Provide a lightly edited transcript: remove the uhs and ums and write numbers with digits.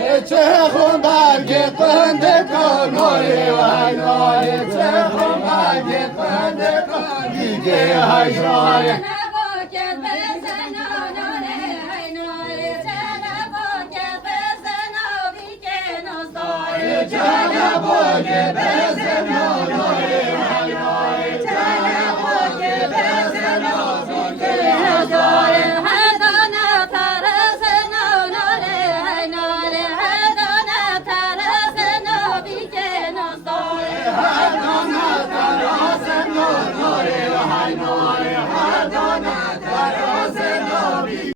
Që hundar gjithën dhe kënori hajnori, që hundar gjithën dhe kënori hajnori. Jana boke